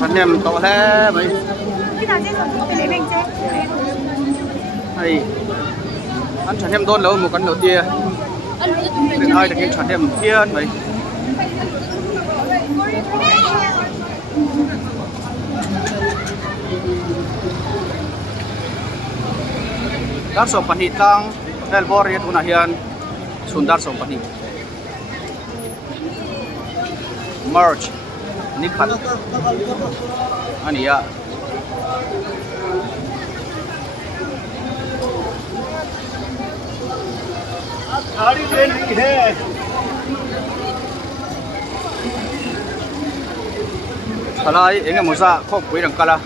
Phần em to thế mấy Khi nào trên xuống cái lấy mình chứ? này ăn chả em đôn lâu một con đầu tiên nên ai được cái chả em kia mấy dar so panit lang elbor yet unahian sundar so panit merge nikhat ania गाड़ी ले ली है halai enga moza khop pui rang kala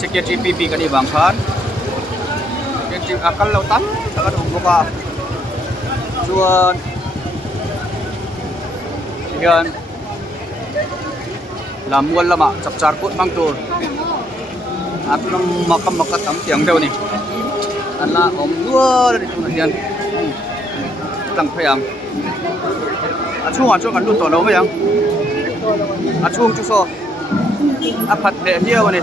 secretary pp kani bang khan secretary akal lo tam ta kan boka chuan hian lamwal lama chapchar put mang tur atlam makam makat tam tiang deu ni anla om nuar ni tun hian tang phayam achunga chu kan lu to lo mayang achung chu so aphat le hiaw ni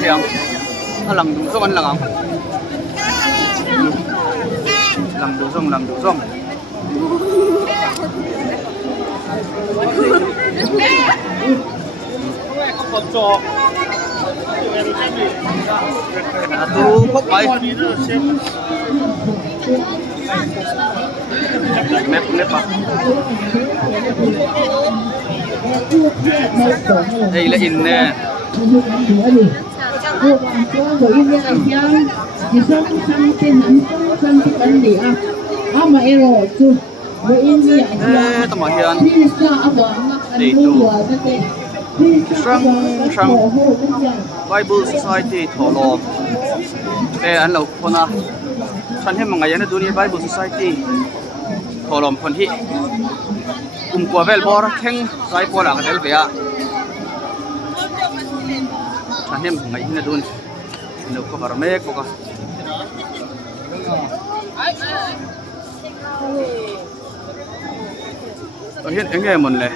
yang lang du song an lang ang lang du song tu khóc bay mép mép à đây là in nè tama hian dei tu sang Bible Society tholo an lo khona chan he mangai na duni Bible Society tholom phon hi kwa vel bor kheng sai pola ka del bia chan he mangai na dun no ko har mek ko ka hiện anh nghe mình này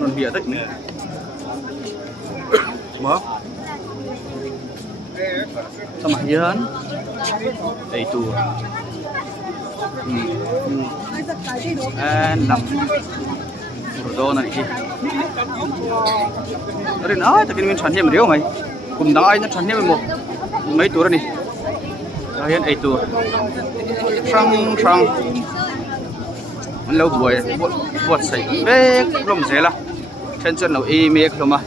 mình bịa đấy nữa bó sao mà hiến đầy tù làm đồ này kia ở đây nói thật mình chọn thêm điều mày cùng đang ai nó chọn thêm một mấy tuổi rồi nè hiện đầy tù sang lâu buổi buổi sấy bé lồng dễ là trên chân lâu y mê không mà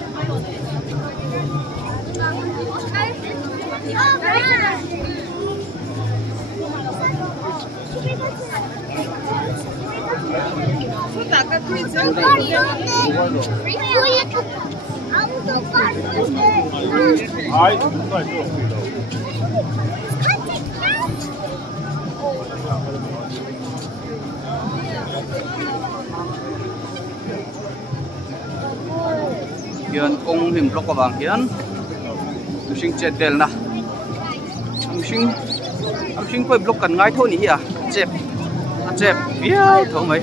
hiền công hình block của vàng hiền sinh chết del na sinh coi block cần ngay thôi nhỉ à chép biết thôi mấy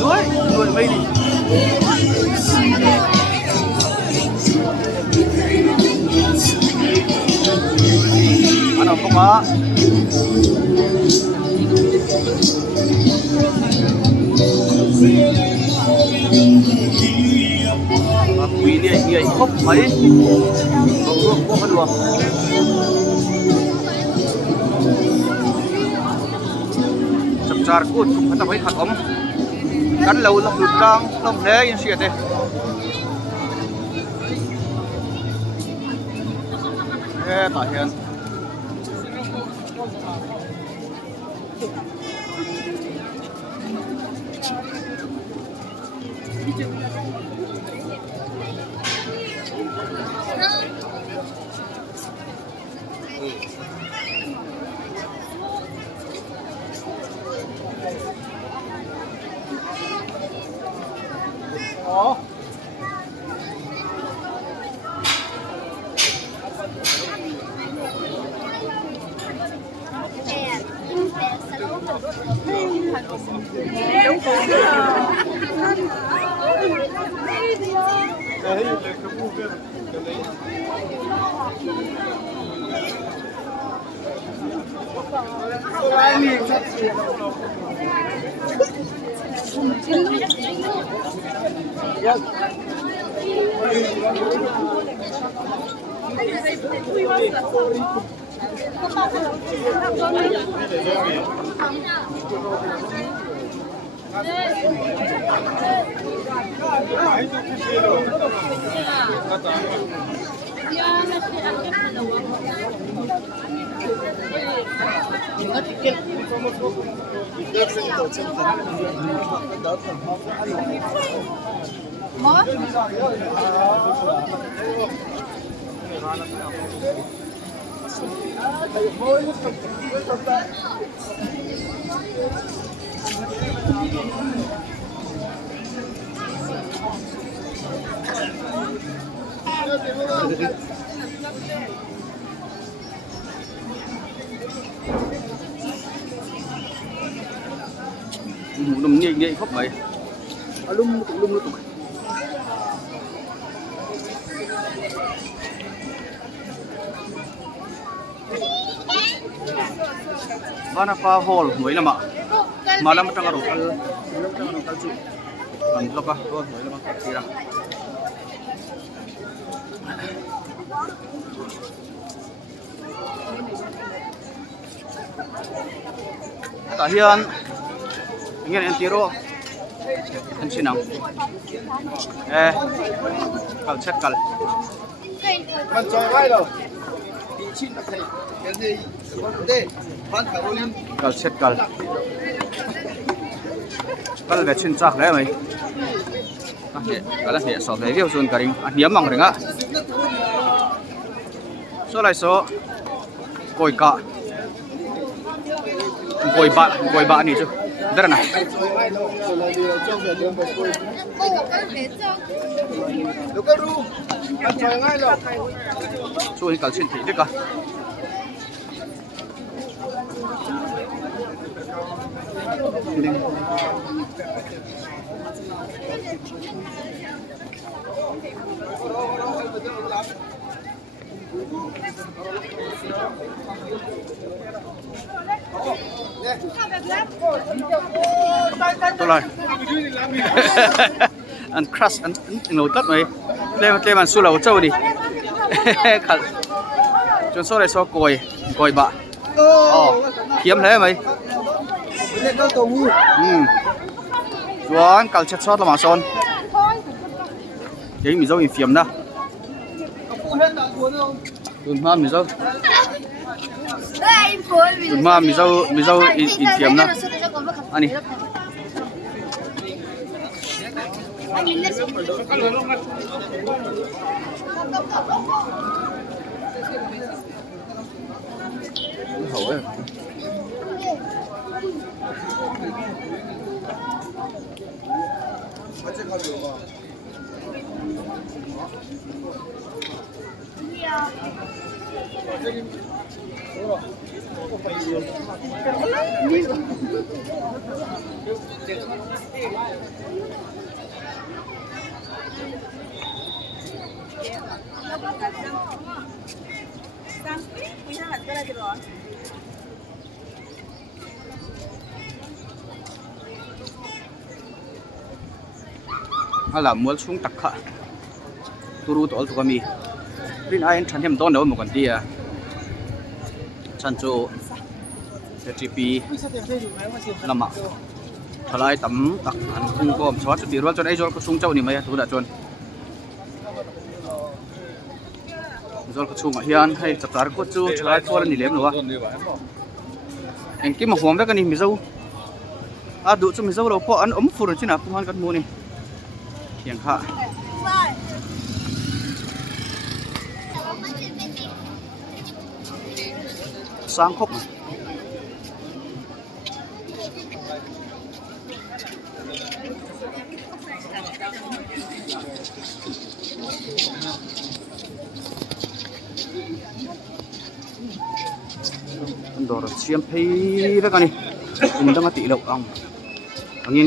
nuôi nuôi mây đi ăn không có mà quỷ đi nhảy khóc mấy không được có phân luồng chập char cút cũng phải tập với khát ống cắn lâu lắm lụt căng không thế yên xịt đi thế tỏi hiền lùm nhị nhị khóc vậy lum lum Vana pa hall mới là mà làm trong rồi còn lo pa hall mới là mà gì ra tại hiện nghe anh tiro anh xin nào kalau chat kal Mình chơi ngay đâu. kalau chat kal kal về xin chắc đấy mày cái là hiện so về video xuân cái hiếm mong rồi á số lại số coi cả coi bạn này chứ đây này chú ý cả chuyện thị đấy cả tôi lại ăn crush ăn nấu tất mày lên ăn su lẩu trâu đi cho số này số còi bạ kiếm thế mày Juan kalau chat shot lah mason cái mì dâu in phiếm na tụi ma mì dâu tụi ma mì dâu in phiếm na anh đi hổ ấy. là mua xuống tắc khả turu to tụ kami rin ai chan hem don đâu một con tia chan chu TGP lama thalai tam tak an khung kom chawat chu tirwal chon ai jol ko sung chau ni mai tu da chon jol ko chung hian hei chatar ko chu thalai thor ni lem lo en ki ma hom ve kan ni mi zo a du chu mi zo lo po an om fur china pu han kan mu ni thiang kha sang khóc đồ rồi xiêm phi đó con đi mình đang tỉ lộc ông nhìn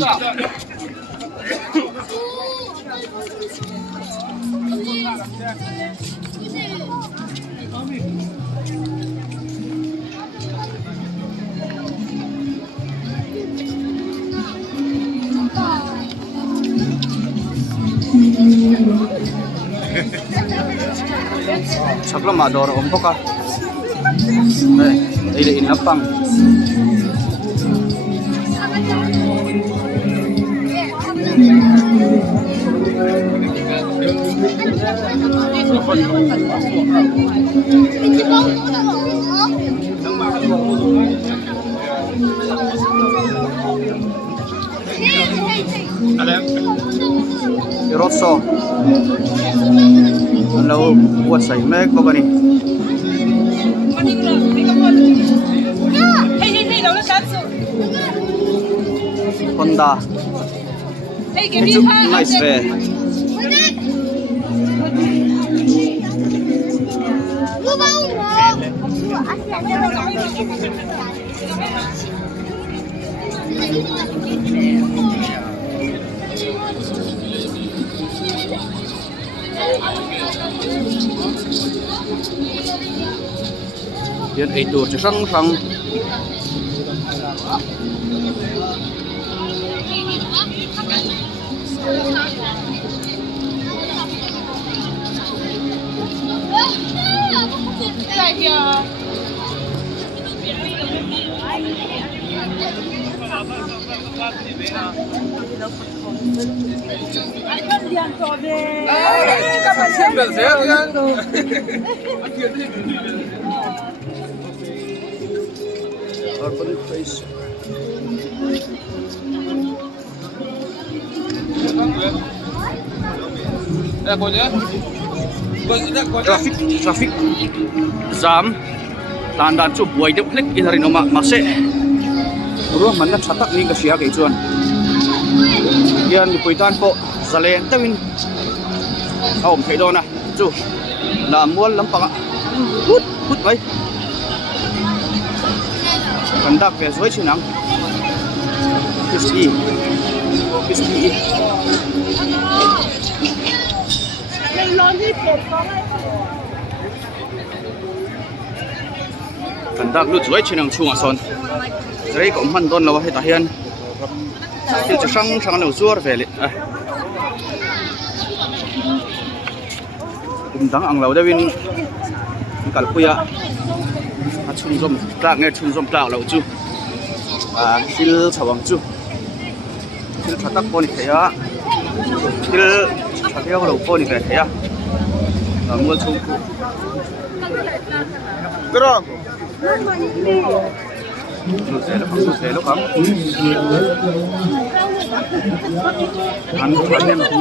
chắc là mà đồ rồi ông bốc à đây là in lắp băng rosso lâu buat say mek có cái này Honda itu nice về hiện ấy đồ chỉ sang sang urban place traffic jam dan dan chu buai deuh hlek in harin oma ma se ru man na thatak ni ka sia ke chuan yan ni poitan po zalen tawin aum thei dona chu la mual lampanga hut hut mai kan dak ve zoi chinang pisti kan dak lu zoi chinang chunga son rei ko man don lawa heta hian til chu sang lo zuar ve le dang ang lo dawin kal puya a chun zom tlak nge chun zom tlak lo chu til chawang chu til thatak pon theya til thật theo đầu cô thì về thế à mua chung 그럼 lụt rẻ lúc không ăn em làm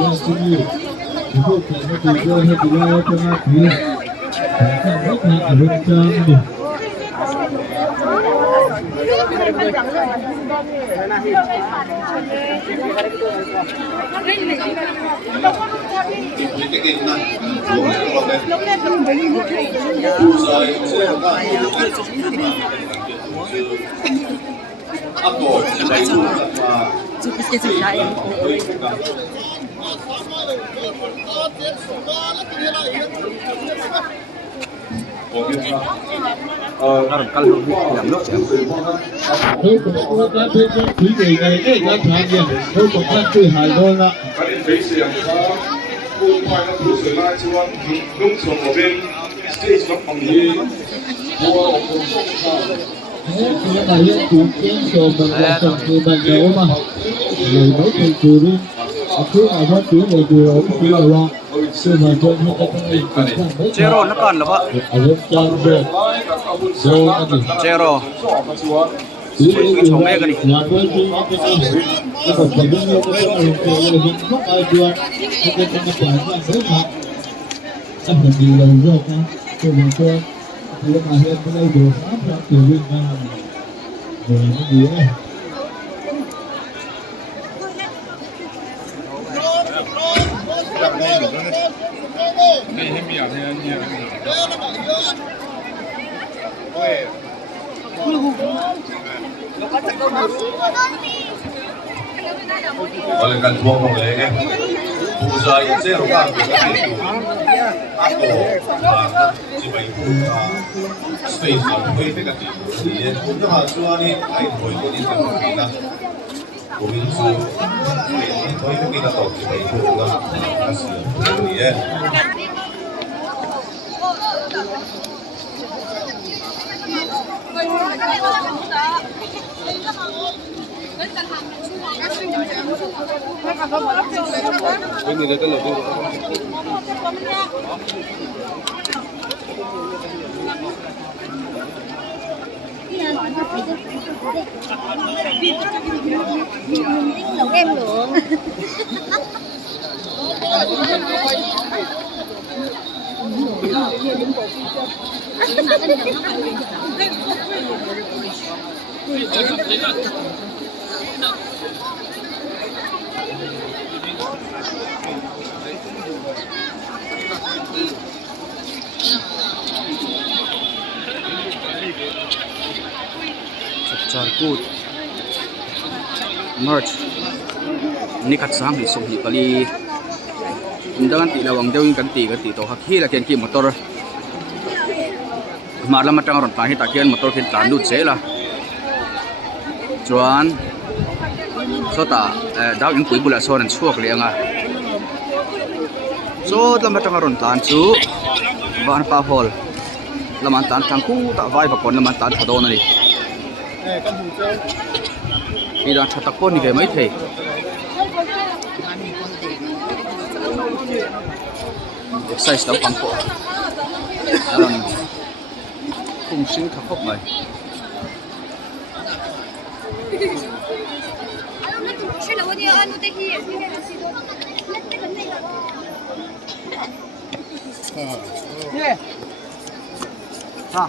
canh làm nước chém Thôi cũng có cái thủy vị này cái giá trị gì thôi cũng có cái hài thôi là 快点飞时啊！不快的吐水垃圾湾，弄从那边这什么朋友？我我送上。 thế thì mà hiện chủ kiến rồi mình là chọn từ ban đầu mà người mấy thầy chùa đi cứ là phát triển về chùa ổn chỉ là lo khi mà trên hết các cái mấy Zero nó còn là vợ ở bên trong được rồi anh này Zero chỉ cái chùa này là với cái một phần bao nhiêu cái người chùa là những lúc ai chùa cái trải qua mấy mặt anh phải đi đầu rồi cái mình chùa thì mà hiện cái đây chùa pháp ra chùa viên ra rồi nó gì đấy Oleh kan tuang kong lege, usai zero kan itu, aku jibai space kan, koi teka ti, ye, punya hasil ni, ai koi koi ni kan kita, koi su, koi tu kita tahu jibai kan, hasil, ye. Lượng em lượng Charcut merch ni khat sang hi so hi kali undangan ti lawang deuin kan ti to ha khi la ken ki motor marla matang ron ta hi ta kian motor khin tlan lut che la chuan so ta daw in pui bula so nan chuak le anga so lam matang ron tlan chu van pa hol laman tan thang khu ta vai ba kon laman tan thadon ani đi ra chặt con thì về mấy thầy size tấm bằng cổ làm khung xíu thấp khóc mày à